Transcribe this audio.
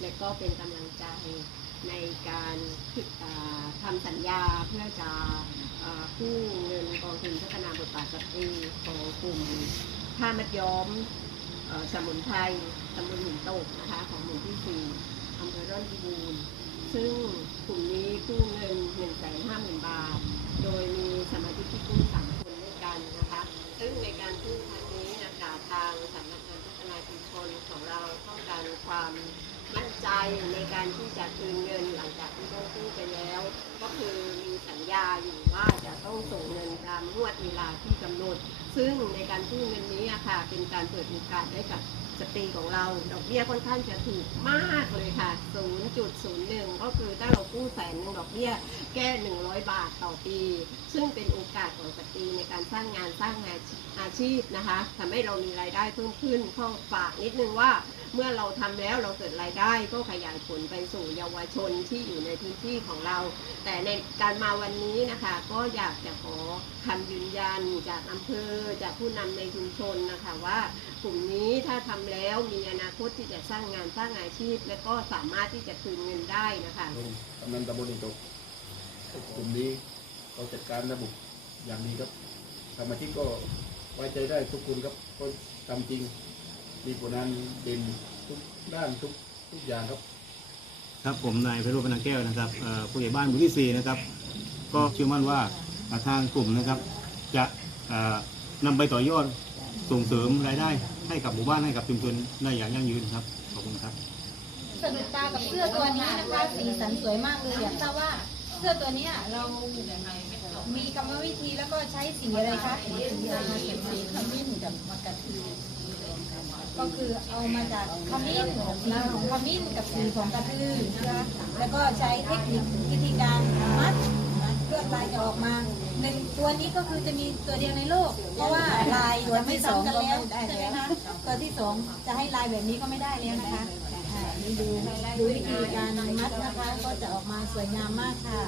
และก็เป็นกำลังใจในการทำสัญญาเพื่อจะกู้เงินกองทุนพัฒนาบทบาทสตรีของกลุ่มผ้ามัดย้อมสมุนไพรตำบลหินโตกนะคะของหมู่ที่สี่อำเภอร่อนพิบูรณ์ซึ่งกลุ่มนี้กู้เงิน1นึ่งแสนห้าหมื่นบาท โดยมีสมาชิกที่กู้สามคนด้วยกันนะคะ ซึ่งในการกู้ครั้งนี้นะคะทางสำนักงานพัฒนาชุมชนของเราต้องการความ ใจในการที่จะคืนเงินหลังจากที่ได้กู้ไปแล้ว ก็คือมีสัญญาอยู่ว่าจะต้องส่งเงินตามงวดเวลาที่กำหนด ซึ่งในการกู้เงินนี้ค่ะ เป็นการเปิดโอกาสให้กับสตรีของเราดอกเบี้ยค่อนข้างจะถูกมากเลยค่ะ 0.01 ก็คือถ้าเรากู้แสนหนึ่งดอกเบี้ยแค่ 100 บาทต่อปี ซึ่งเป็นโอกาสของสตรีในการสร้างงานสร้างอาชีพอาชีพนะคะทำให้เรามีรายได้เพิ่มขึ้นข้อฝากนิดนึงว่า เมื่อเราทำแล้วเราเกิดรายได้ก็ขยายผลไปสู่เยาวชนที่อยู่ในพื้นที่ของเรา แต่ในการมาวันนี้นะคะก็อยากจะขอคำยืนยันจากอำเภอจากผู้นำในชุมชนนะคะว่ากลุ่มนี้ถ้าทำแล้วมีอนาคตที่จะสร้างงานสร้างอาชีพ และก็สามารถที่จะคืนเงินได้นะคะกำนันตำบลอินโตกกลุ่มนี้เขาจัดการระบบอย่างดีครับสมาชิกก็ไว้ใจได้ทุกคนครับก็ทำจริง มีผลงานเด่นทุกด้านทุกทุกอย่างครับ ครับผมนายไพโรจน์พนังแก้วนะครับเอ่อผู้ใหญ่บ้านหมู่ที่สี่นะครับ ก็เชื่อมั่นว่าอ่าทางกลุ่มนะครับ จะเอ่อนำไปต่อยอดส่งเสริมรายได้ ให้กับหมู่บ้านให้กับชุมชนได้อย่างยั่งยืนครับขอบคุณครับ สะดุดตากับเสื้อตัวนี้นะคะ สีสันสวยมากเลยอยากทราบว่าเสื้อตัวเนี้ยเรามีกรรมวิธีแล้วก็ใช้สีอะไรคะสีอะไรสีขมิ้นกับมะ ก็คือเอามาจากขมิ้นสีของขมิ้นกับสีของกระทือนะคะแล้วก็ใช้เทคนิควิธีการมัดมัดลวดลายจะออกมาหนึ่งตัวนี้ก็คือจะมีตัวเดียวในโลก เพราะว่าลายจะไม่ซ้ำกันแล้วใช่ไหมคะตัวที่สองจะให้ลายแบบนี้ก็ไม่ได้แล้วนะคะอ่านี่ดูดูวิธีการมัดนะคะ ก็จะออกมาสวยงามมากค่ะ